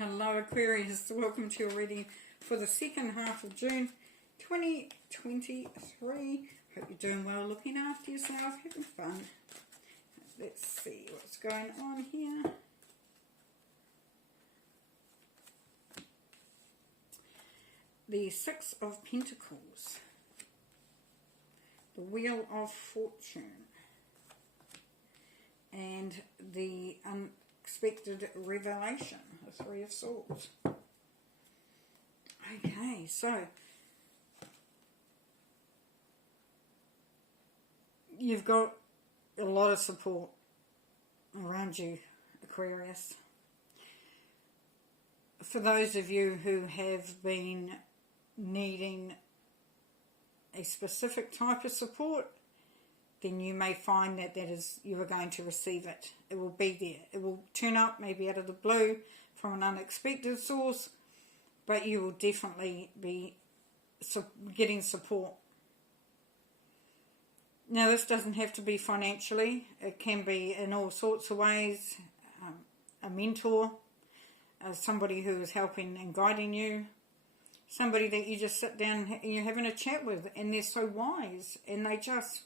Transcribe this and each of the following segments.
Hello Aquarius, welcome to your reading for the second half of June 2023. Hope you're doing well, looking after yourself, having fun. Let's see what's going on here. The Six of Pentacles, the Wheel of Fortune, and the Unexpected Revelation, the Three of Swords. Okay, so you've got a lot of support around you, Aquarius. For those of you who have been needing a specific type of support, then you may find that you are going to receive it. It will be there. It will turn up maybe out of the blue from an unexpected source, but you will definitely be getting support. Now, this doesn't have to be financially. It can be in all sorts of ways. A mentor, somebody who is helping and guiding you, somebody that you just sit down and you're having a chat with, and they're so wise, and they just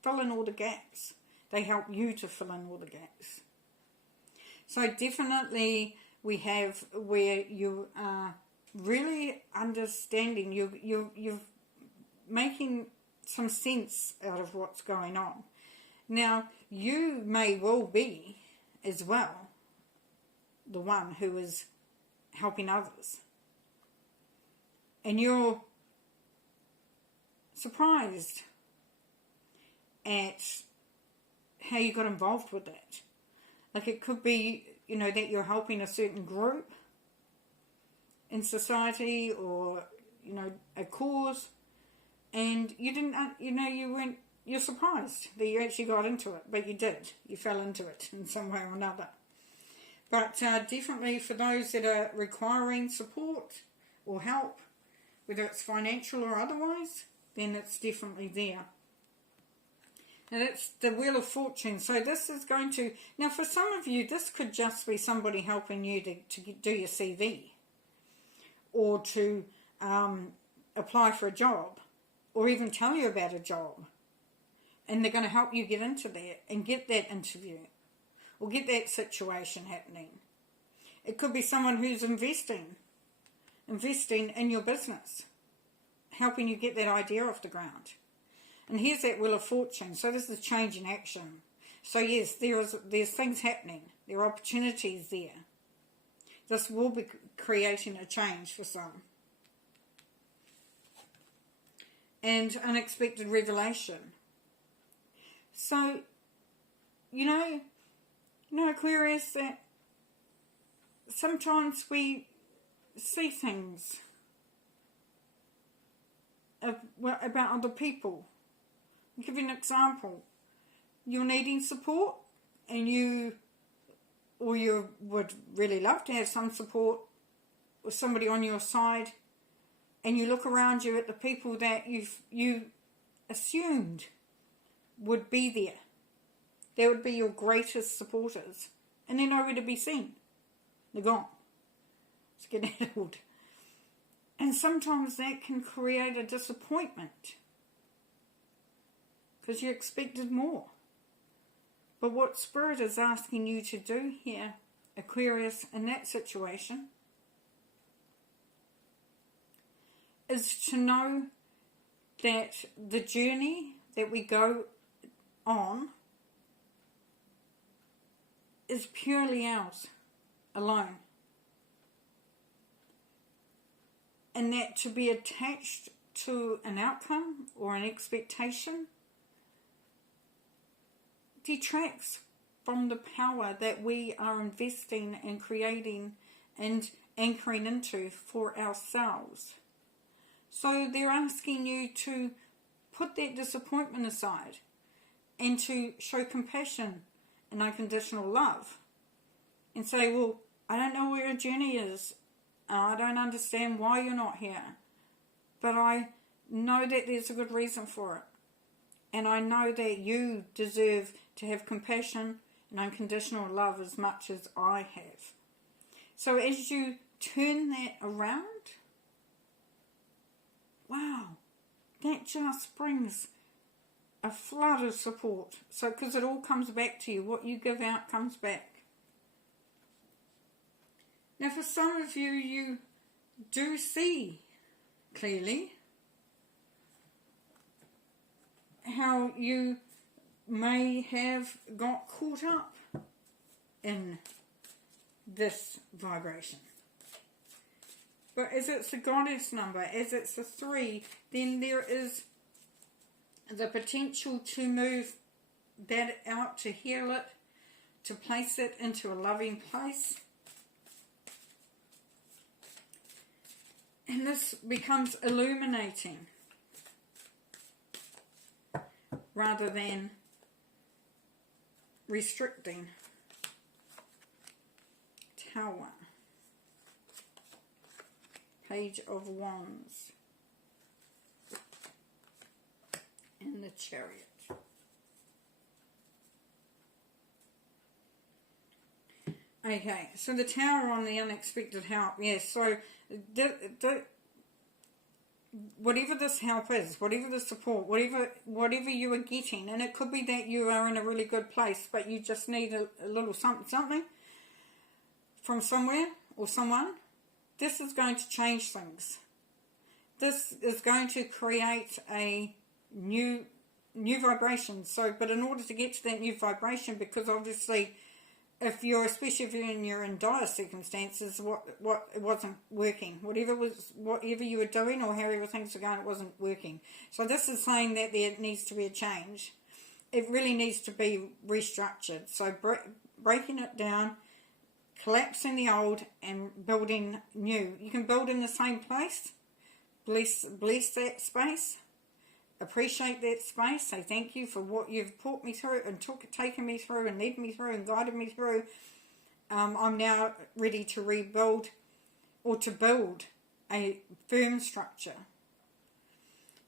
fill in all the gaps. They help you to fill in all the gaps. So definitely we have where you are really understanding, you're making some sense out of what's going on. Now, you may well be as well the one who is helping others, and you're surprised at how you got involved with that. Like, it could be, that you're helping a certain group in society, or, a cause, and you didn't, you're surprised that you actually got into it, but you did. You fell into it in some way or another. But definitely for those that are requiring support or help, whether it's financial or otherwise, then it's definitely there. Now, that's the Wheel of Fortune. So this is going to... Now, for some of you, this could just be somebody helping you to do your CV, or to apply for a job, or even tell you about a job. And they're going to help you get into there and get that interview, or get that situation happening. It could be someone who's investing in your business, helping you get that idea off the ground. And here's that Wheel of Fortune. So this is change in action. So yes, there's things happening. There are opportunities there. This will be creating a change for some. And unexpected revelation. So, Aquarius, that sometimes we see things about other people. I'll give you an example. You're needing support, and you would really love to have some support with somebody on your side, and you look around you at the people that you assumed would be there. They would be your greatest supporters, and they're nowhere to be seen. They're gone. Skedaddled. And sometimes that can create a disappointment, because you expected more. But what Spirit is asking you to do here, Aquarius, in that situation, is to know that the journey that we go on is purely ours, alone. And that to be attached to an outcome or an expectation detracts from the power that we are investing and creating and anchoring into for ourselves. So they're asking you to put that disappointment aside and to show compassion and unconditional love, and say, well, I don't know where your journey is. I don't understand why you're not here, but I know that there's a good reason for it. And I know that you deserve to have compassion and unconditional love as much as I have. So as you turn that around, wow, that just brings a flood of support. So, because it all comes back to you, what you give out comes back. Now, for some of you, you do see clearly how you may have got caught up in this vibration. But as it's a goddess number, as it's a 3, then there is the potential to move that out, to heal it, to place it into a loving place. And this becomes illuminating rather than restricting. Tower. Page of Wands. And the Chariot. Okay, so the Tower on the unexpected help. Yes, so whatever this help is, whatever the support, whatever you are getting, and it could be that you are in a really good place, but you just need a little something from somewhere or someone. This is going to change things. This is going to create a new vibration. So, but in order to get to that new vibration, because obviously, especially if you're in dire circumstances, what it wasn't working. Whatever you were doing or however things were going, it wasn't working. So this is saying that there needs to be a change. It really needs to be restructured. So breaking it down, collapsing the old and building new. You can build in the same place. Bless that space. Appreciate that space. Say thank you for what you've put me through and taken me through and led me through and guided me through. I'm now ready to rebuild or to build a firm structure.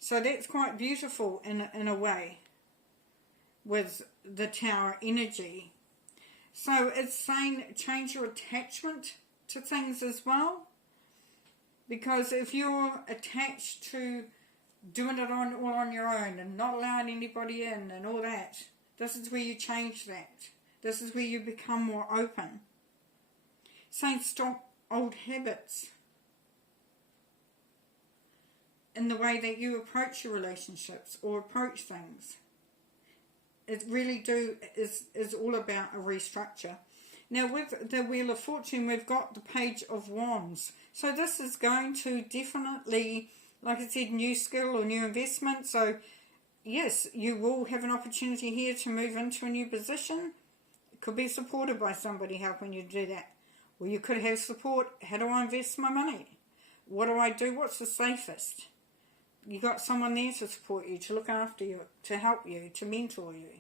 So that's quite beautiful in a way with the Tower energy. So it's saying change your attachment to things as well. Because if you're attached to doing it all on your own and not allowing anybody in and all that, this is where you change that. This is where you become more open. Saying stop old habits in the way that you approach your relationships or approach things. It really is all about a restructure. Now with the Wheel of Fortune, we've got the Page of Wands. So this is going to definitely, like I said, new skill or new investment. So yes, you will have an opportunity here to move into a new position. It could be supported by somebody helping you do that. Or you could have support. How do I invest my money? What do I do? What's the safest? You got someone there to support you, to look after you, to help you, to mentor you.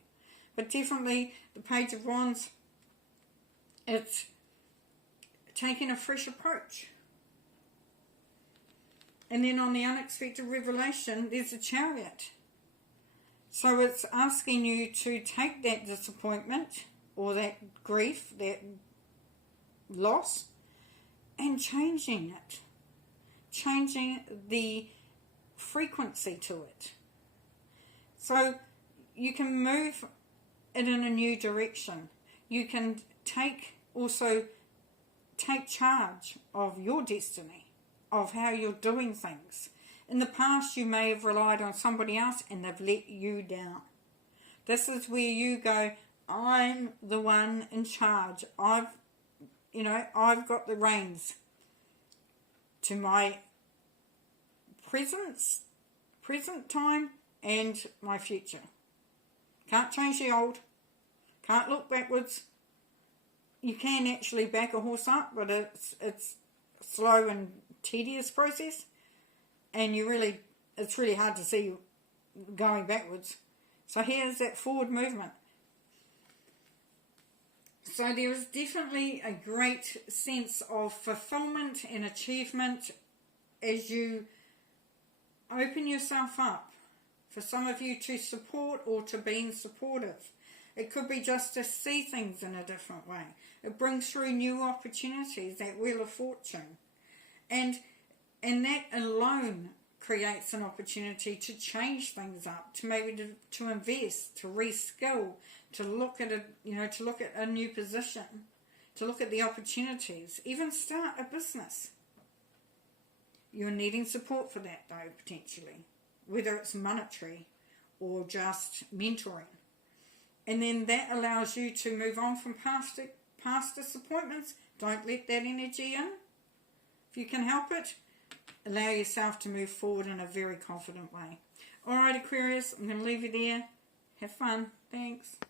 But definitely the Page of Wands, it's taking a fresh approach. And then on the unexpected revelation, there's a Chariot. So it's asking you to take that disappointment or that grief, that loss, and changing it. Changing the frequency to it. So you can move it in a new direction. You can take charge of your destiny, of how you're doing things. In the past, you may have relied on somebody else and they've let you down. This is where you go, I'm the one in charge. I've got the reins to my present time and my future. Can't change the old. Can't look backwards. You can actually back a horse up, but it's slow and tedious process, and it's really hard to see going backwards. So here's that forward movement. So there is definitely a great sense of fulfillment and achievement as you open yourself up. For some of you to support or to being supportive. It could be just to see things in a different way. It brings through new opportunities, that Wheel of Fortune. And that alone creates an opportunity to change things up, to maybe to invest, to reskill, to look at a new position, to look at the opportunities, even start a business. You're needing support for that though, potentially, whether it's monetary or just mentoring. And then that allows you to move on from past disappointments. Don't let that energy in. If you can help it, allow yourself to move forward in a very confident way. Alright, Aquarius, I'm going to leave you there. Have fun. Thanks.